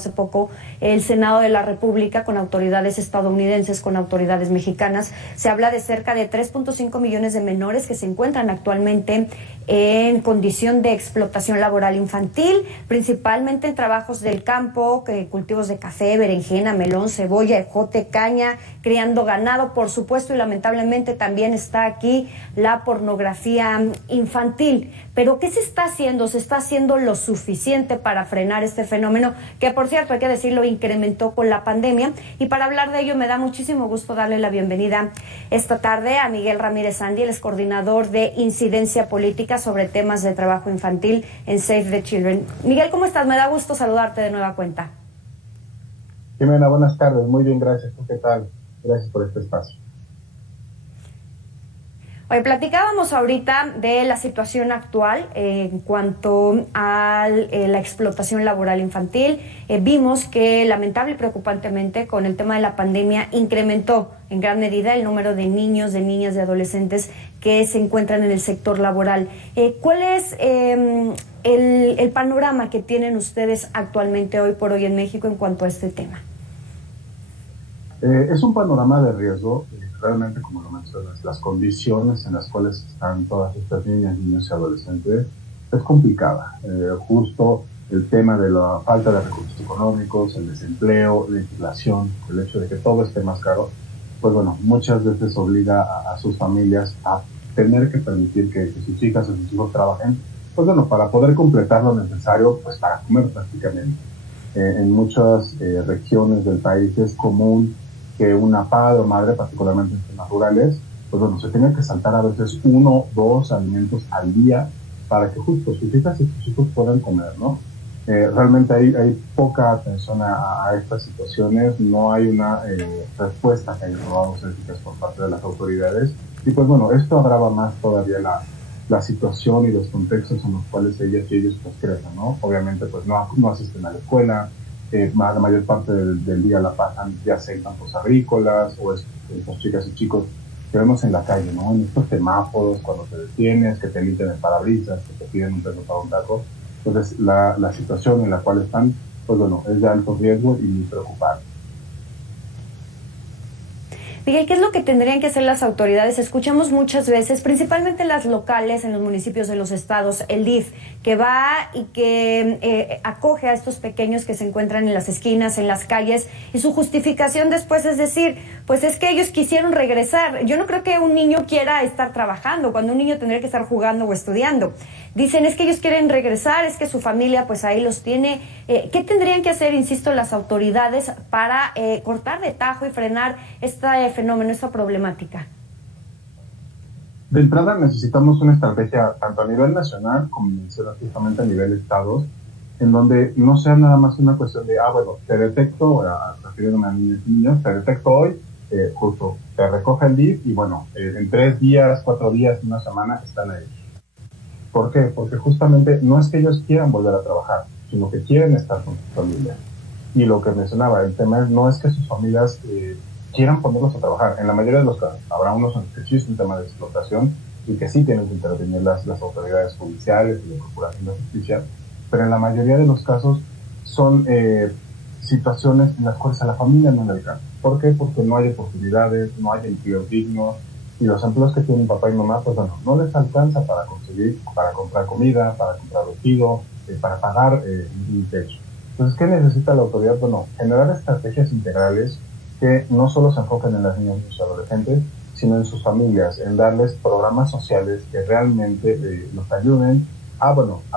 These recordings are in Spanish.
hace poco el Senado de la República con autoridades estadounidenses, con autoridades mexicanas. Se habla de cerca de 3.5 millones de menores que se encuentran actualmente en condición de explotación laboral infantil, principalmente en trabajos del campo, cultivos de café, berenjena, melón, cebolla, ejote, caña, criando ganado, por supuesto, y lamentablemente también está aquí la pornografía infantil. Pero ¿qué se está haciendo? ¿Se está haciendo lo suficiente para frenar este fenómeno que, por cierto, hay que decirlo, incrementó con la pandemia? Y para hablar de ello me da muchísimo gusto darle la bienvenida esta tarde a Miguel Ramírez Andy, él es coordinador de incidencia política sobre temas de trabajo infantil en Save the Children. Miguel, ¿cómo estás? Me da gusto saludarte de nueva cuenta. Jimena, buenas tardes. Muy bien, gracias. ¿Tú qué tal? Gracias por este espacio. Hoy platicábamos ahorita de la situación actual en cuanto a la explotación laboral infantil. Vimos que lamentable y preocupantemente con el tema de la pandemia incrementó en gran medida el número de niños, de niñas, de adolescentes que se encuentran en el sector laboral. ¿Cuál es el panorama que tienen ustedes actualmente hoy por hoy en México en cuanto a este tema? Es un panorama de riesgo. Realmente, como lo mencionas, las condiciones en las cuales están todas estas niñas, niños y adolescentes es complicada. Justo el tema de la falta de recursos económicos, el desempleo, la inflación, el hecho de que todo esté más caro, pues bueno, muchas veces obliga a sus familias a tener que permitir que sus hijas o sus hijos trabajen, pues bueno, para poder completar lo necesario, pues para comer prácticamente. En muchas regiones del país es común que una padre o madre, particularmente en zonas rurales, pues bueno, se tenga que saltar a veces 1 o 2 alimentos al día para que justo sus hijas y sus hijos puedan comer, ¿no? Realmente hay poca atención a estas situaciones, no hay una respuesta que haya tomado eficaz por parte de las autoridades, y pues bueno, esto agrava más todavía la situación y los contextos en los cuales ellas y ellos pues crecen, ¿no? Obviamente pues no asisten a la escuela, la mayor parte del día la pasan ya sea en campos agrícolas o estas chicas y chicos que vemos en la calle, ¿no? En estos semáforos, cuando te detienes, que te limiten el parabrisas, que te piden un peso para un taco. Entonces, la situación en la cual están, pues bueno, es de alto riesgo y muy preocupante. Miguel, ¿qué es lo que tendrían que hacer las autoridades? Escuchamos muchas veces, principalmente las locales en los municipios de los estados, el DIF, que va y que acoge a estos pequeños que se encuentran en las esquinas, en las calles, y su justificación después es decir, pues es que ellos quisieron regresar. Yo no creo que un niño quiera estar trabajando, cuando un niño tendría que estar jugando o estudiando. Dicen, es que ellos quieren regresar, es que su familia pues ahí los tiene. ¿Qué tendrían que hacer, insisto, las autoridades para cortar de tajo y frenar este fenómeno, esta problemática? De entrada necesitamos una estrategia tanto a nivel nacional como justamente a nivel estados, en donde no sea nada más una cuestión de, bueno, te detecto, refiriéndome a niños y niños, te detecto hoy, justo te recoge el DIF y bueno, en 3 días, 4 días, una semana están ahí. ¿Por qué? Porque justamente no es que ellos quieran volver a trabajar, sino que quieren estar con sus familias. Y lo que mencionaba, el tema no es que sus familias quieran ponerlos a trabajar. En la mayoría de los casos, habrá unos en los que sí es un tema de explotación y que sí tienen que intervenir las autoridades judiciales y de procuración de justicia, pero en la mayoría de los casos son situaciones en las cuales a la familia no le alcanza. ¿Por qué? Porque no hay oportunidades, no hay empleos dignos, y los empleos que tienen papá y mamá, pues bueno, no les alcanza para conseguir, para comprar comida, para comprar vestido, para pagar un techo. Entonces, ¿qué necesita la autoridad? Bueno, generar estrategias integrales que no solo se enfoquen en las niñas y los adolescentes, sino en sus familias, en darles programas sociales que realmente los ayuden a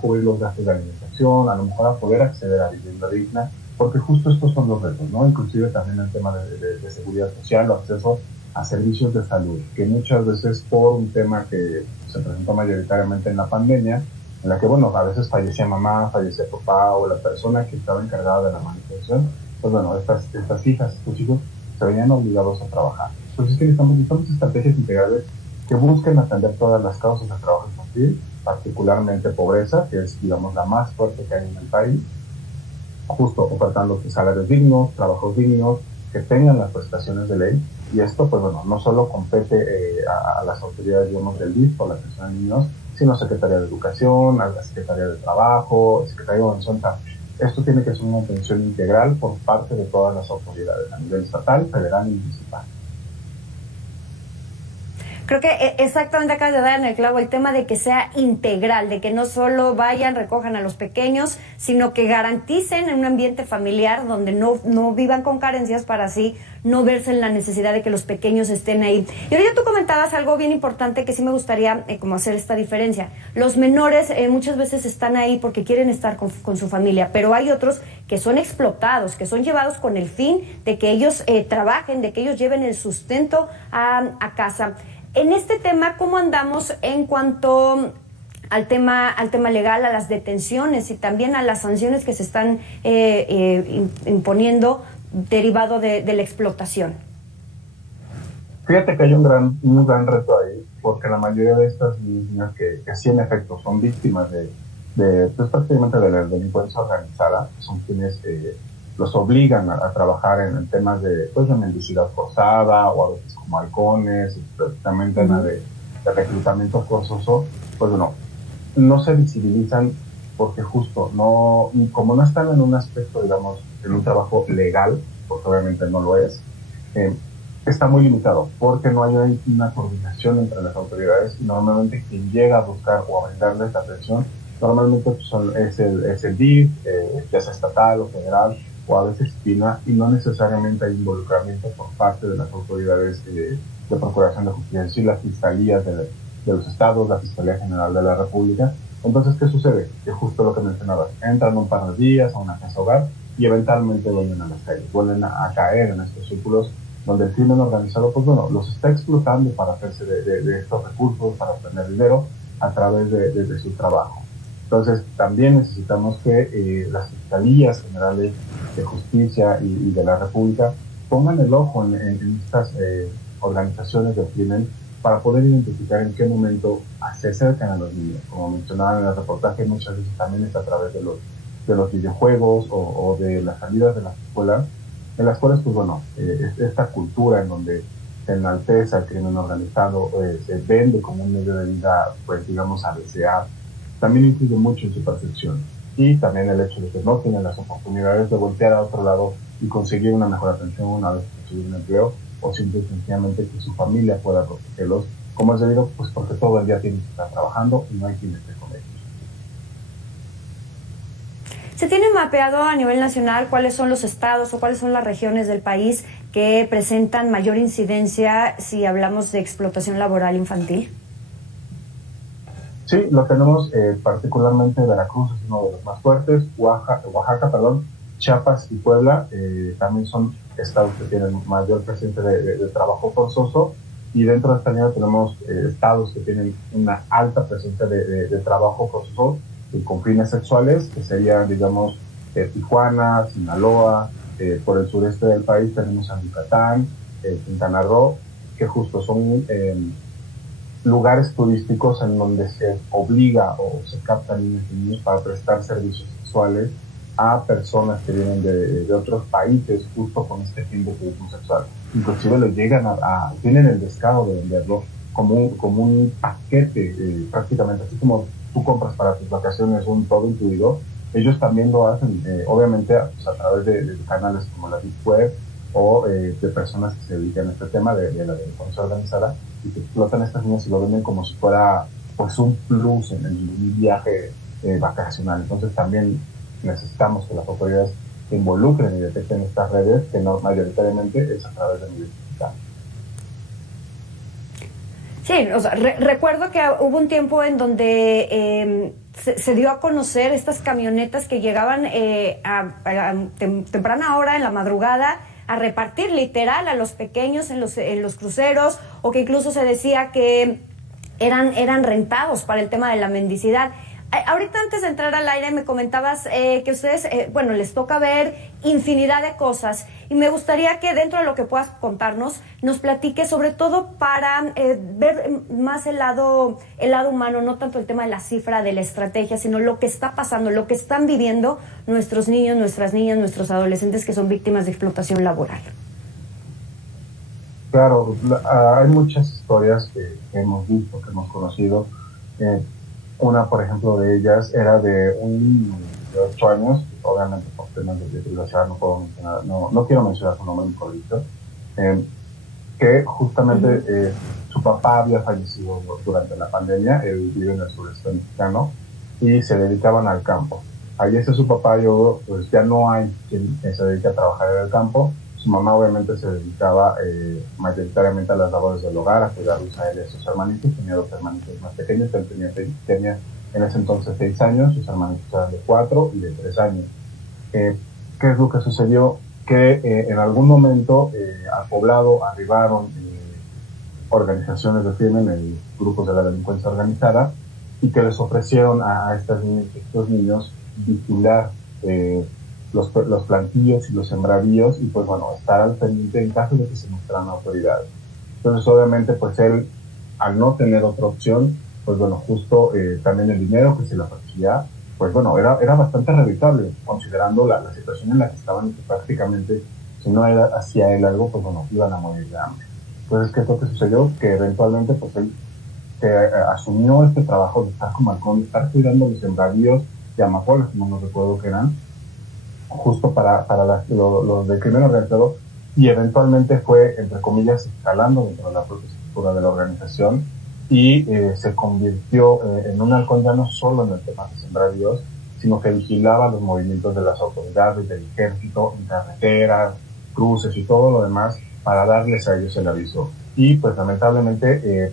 cubrir los gastos de alimentación, a lo mejor a poder acceder a vivienda digna, porque justo estos son los retos, ¿no? Inclusive también el tema de seguridad social o acceso a servicios de salud, que muchas veces por un tema que se presentó mayoritariamente en la pandemia, en la que, a veces fallecía mamá, fallecía papá o la persona que estaba encargada de la manutención, pues bueno, estas hijas, estos hijos se venían obligados a trabajar. Entonces, necesitamos estrategias integrales que busquen atender todas las causas del trabajo infantil, particularmente pobreza, que es, digamos, la más fuerte que hay en el país, justo ofertando salarios dignos, trabajos dignos, que tengan las prestaciones de ley. Y esto, pues bueno, no solo compete a las autoridades, digamos, del DIF o la atención a niños, sino Secretaría de Educación, a la Secretaría de Trabajo, Secretaría de Organización. esto tiene que ser una atención integral por parte de todas las autoridades, a nivel estatal, federal y municipal. Creo que exactamente acabas de dar en el clavo el tema de que sea integral, de que no solo vayan, recojan a los pequeños, sino que garanticen en un ambiente familiar donde no vivan con carencias para así no verse en la necesidad de que los pequeños estén ahí. Y ahorita tú comentabas algo bien importante que sí me gustaría como hacer esta diferencia. Los menores muchas veces están ahí porque quieren estar con su familia, pero hay otros que son explotados, que son llevados con el fin de que ellos trabajen, de que ellos lleven el sustento a casa. En este tema, ¿cómo andamos en cuanto al tema legal, a las detenciones y también a las sanciones que se están imponiendo derivado de la explotación? Fíjate que hay un gran reto ahí, porque la mayoría de estas niñas que sí en efecto son víctimas pues prácticamente de la delincuencia organizada, son quienes los obligan a trabajar en temas de mendicidad forzada o a veces como halcones, prácticamente en la de reclutamiento forzoso, pues bueno, no se visibilizan porque justo como no están en un aspecto, digamos, en un trabajo legal, porque obviamente no lo es, está muy limitado, porque no hay una coordinación entre las autoridades y normalmente quien llega a buscar o a brindarles atención, normalmente es el DIF, ya sea estatal o federal, o a veces PINA, y no necesariamente hay involucramiento por parte de las autoridades de Procuración de Justicia, sí, las fiscalías de los estados, la Fiscalía General de la República. Entonces, ¿qué sucede? Que justo lo que mencionabas, entran un par de días a una casa hogar y eventualmente vuelven a las calles, vuelven a caer en estos círculos donde el crimen organizado, pues bueno, los está explotando para hacerse de estos recursos, para obtener dinero a través de su trabajo. Entonces, también necesitamos que las fiscalías generales de justicia y de la República pongan el ojo en estas organizaciones del crimen para poder identificar en qué momento se acercan a los niños. Como mencionaban en el reportaje, muchas veces también es a través de los videojuegos o de las salidas de las escuelas, en las cuales, pues bueno, esta cultura en donde se enaltece el crimen organizado, se vende como un medio de vida, pues digamos, a desear, también influye mucho en su percepción. Y también el hecho de que no tienen las oportunidades de voltear a otro lado y conseguir una mejor atención, una vez conseguir un empleo, o simple y sencillamente que su familia pueda protegerlos, como es debido, pues porque todo el día tienen que estar trabajando y no hay quien esté con ellos. ¿Se tiene mapeado a nivel nacional cuáles son los estados o cuáles son las regiones del país que presentan mayor incidencia si hablamos de explotación laboral infantil? Sí, lo tenemos particularmente Veracruz, es uno de los más fuertes, Oaxaca, Chiapas y Puebla también son estados que tienen mayor presencia de trabajo forzoso, y dentro de esta línea tenemos estados que tienen una alta presencia de trabajo forzoso con fines sexuales, que serían, digamos, Tijuana, Sinaloa, por el sureste del país tenemos a Yucatán, Quintana Roo, que justo son lugares turísticos en donde se obliga o se captan niños y niños para prestar servicios sexuales a personas que vienen de otros países justo con este fin de turismo sexual. Inclusive lo llegan tienen el descaro de venderlo como un paquete, prácticamente, así como tú compras para tus vacaciones un todo incluido, ellos también lo hacen, obviamente pues, a través de canales como la Deep Web o de personas que se dedican a este tema de la delincuencia organizada, y que explotan a estas niñas y lo venden como si fuera pues un plus en un viaje vacacional. Entonces también necesitamos que las autoridades se involucren y detecten estas redes, que no mayoritariamente es a través de medios digitales. Sí, o sea, recuerdo que hubo un tiempo en donde se dio a conocer estas camionetas que llegaban a temprana hora en la madrugada a repartir literal a los pequeños en los cruceros, o que incluso se decía que eran rentados para el tema de la mendicidad. Ahorita antes de entrar al aire me comentabas que ustedes, les toca ver infinidad de cosas, y me gustaría que dentro de lo que puedas contarnos, nos platiques sobre todo para ver más el lado humano, no tanto el tema de la cifra, de la estrategia, sino lo que está pasando, lo que están viviendo nuestros niños, nuestras niñas, nuestros adolescentes que son víctimas de explotación laboral. Claro, hay muchas historias que hemos visto, que hemos conocido. Una, por ejemplo, de ellas era de un niño de 8 años obviamente por temas de privacidad no puedo mencionar, no quiero mencionar su nombre en correcto, que justamente su papá había fallecido durante la pandemia. Él vive en el sureste mexicano y se dedicaban al campo. Fallece su papá, pues ya no hay quien se dedique a trabajar en el campo. Su mamá obviamente se dedicaba mayoritariamente a las labores del hogar, a cuidarlos a él y a sus hermanitos. Tenía 2 hermanitos más pequeños, él tenía en ese entonces 6 años, sus hermanitos eran de 4 y de 3 años. ¿Qué es lo que sucedió? Que en algún momento al poblado arribaron organizaciones de crimen, grupos de la delincuencia organizada, y que les ofrecieron a estos niños vigilar los plantillos y los sembradíos y pues bueno, estar al pendiente en caso de que se mostraran autoridades. Entonces obviamente pues él, al no tener otra opción, pues bueno, justo también el dinero que se le ofrecía, pues bueno, era bastante rentable, considerando la situación en la que estaban, y que prácticamente si no hacía él algo, pues bueno, iban a morir de hambre. Entonces, ¿qué es lo que sucedió? Que eventualmente pues él asumió este trabajo de estar como halcón, de estar cuidando los sembradíos de amapolas, no recuerdo qué eran, justo para los del crimen organizado, y eventualmente fue, entre comillas, escalando dentro de la propia estructura de la organización, y se convirtió en un halcón ya no solo en el tema de sembradíos, sino que vigilaba los movimientos de las autoridades, del ejército, en carreteras, cruces y todo lo demás, para darles a ellos el aviso. Y pues lamentablemente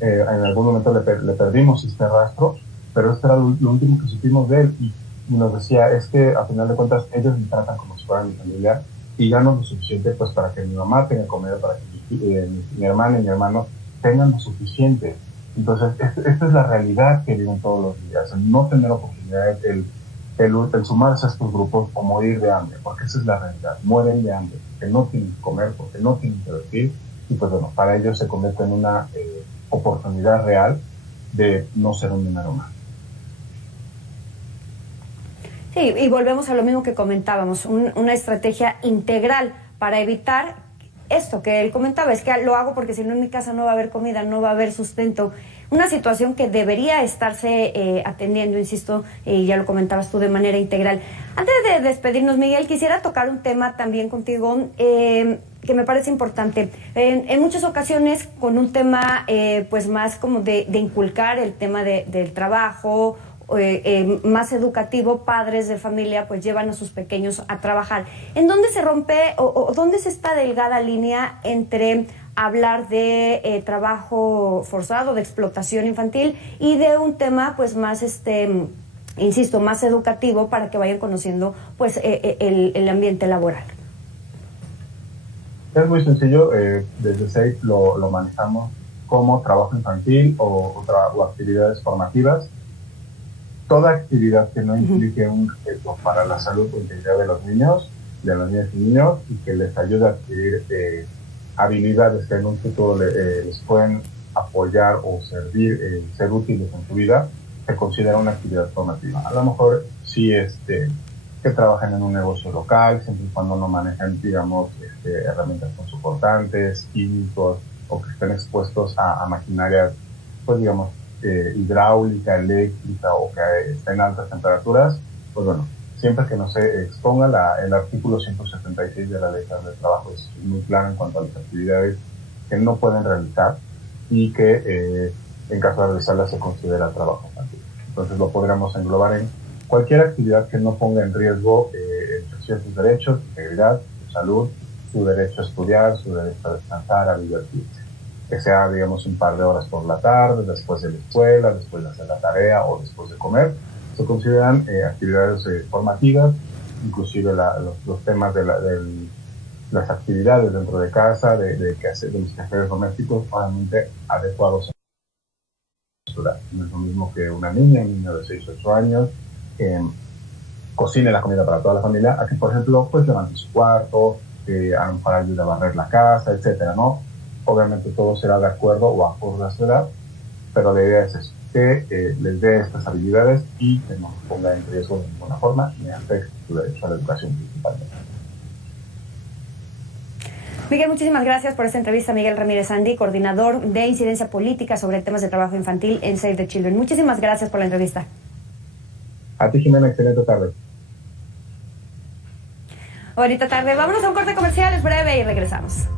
en algún momento le perdimos este rastro, pero esto era lo último que supimos de él, y nos decía, es que a final de cuentas ellos me tratan como si fueran mi familia y gano lo suficiente pues para que mi mamá tenga comida, para que mi hermana y mi hermano tengan lo suficiente. Entonces esta es la realidad que viven todos los días, el no tener oportunidades, el sumarse a estos grupos o morir de hambre, porque esa es la realidad, mueren de hambre, porque no tienen que comer, porque no tienen que vestir, y pues bueno, para ellos se convierte en una oportunidad real de no ser un número más. Sí, y volvemos a lo mismo que comentábamos, una estrategia integral para evitar esto que él comentaba, es que lo hago porque si no en mi casa no va a haber comida, no va a haber sustento. Una situación que debería estarse atendiendo, insisto, y ya lo comentabas tú, de manera integral. Antes de despedirnos, Miguel, quisiera tocar un tema también contigo que me parece importante. En muchas ocasiones con un tema pues más como de inculcar el tema del trabajo, más educativo, padres de familia pues llevan a sus pequeños a trabajar. ¿En dónde se rompe o dónde es esta delgada línea entre hablar de trabajo forzado, de explotación infantil, y de un tema pues más insisto, más educativo, para que vayan conociendo pues el ambiente laboral? Es muy sencillo, desde SAFE lo manejamos como trabajo infantil o actividades formativas. Toda actividad que no implique un riesgo para la salud o integridad de los niños, de las niñas y niños, y que les ayude a adquirir habilidades que en un futuro les pueden apoyar o servir, ser útiles en su vida, se considera una actividad formativa. A lo mejor sí que trabajen en un negocio local, siempre y cuando no manejen, digamos, herramientas consoportantes, químicos, o que estén expuestos a maquinaria, pues digamos, hidráulica, eléctrica, o que esté en altas temperaturas, pues bueno, siempre que no se exponga, el artículo 176 de la Ley Federal del Trabajo es muy claro en cuanto a las actividades que no pueden realizar y que en caso de realizarlas se considera trabajo infantil. Entonces lo podríamos englobar en cualquier actividad que no ponga en riesgo ciertos derechos, integridad, su salud, su derecho a estudiar, su derecho a descansar, a divertirse. Que sea, digamos, un par de horas por la tarde, después de la escuela, después de hacer la tarea o después de comer. Se consideran actividades formativas, inclusive los temas de las actividades dentro de casa, de los quehaceres domésticos, obviamente adecuados a su edad. No es lo mismo que un niño de 6 o 8 años, cocine la comida para toda la familia, a que, por ejemplo, pues levante su cuarto, a lo mejor ayude a barrer la casa, etcétera, ¿no? Obviamente todo será de acuerdo o acorde a su edad, pero la idea es eso, que les dé estas habilidades y que no se ponga en riesgo de ninguna forma ni afecte su derecho a la educación principalmente. Miguel, muchísimas gracias por esta entrevista. Miguel Ramírez Andi, coordinador de incidencia política sobre temas de trabajo infantil en Save the Children. Muchísimas gracias por la entrevista. A ti, Jimena, excelente tarde. Bonita tarde. Vámonos a un corte comercial, es breve y regresamos.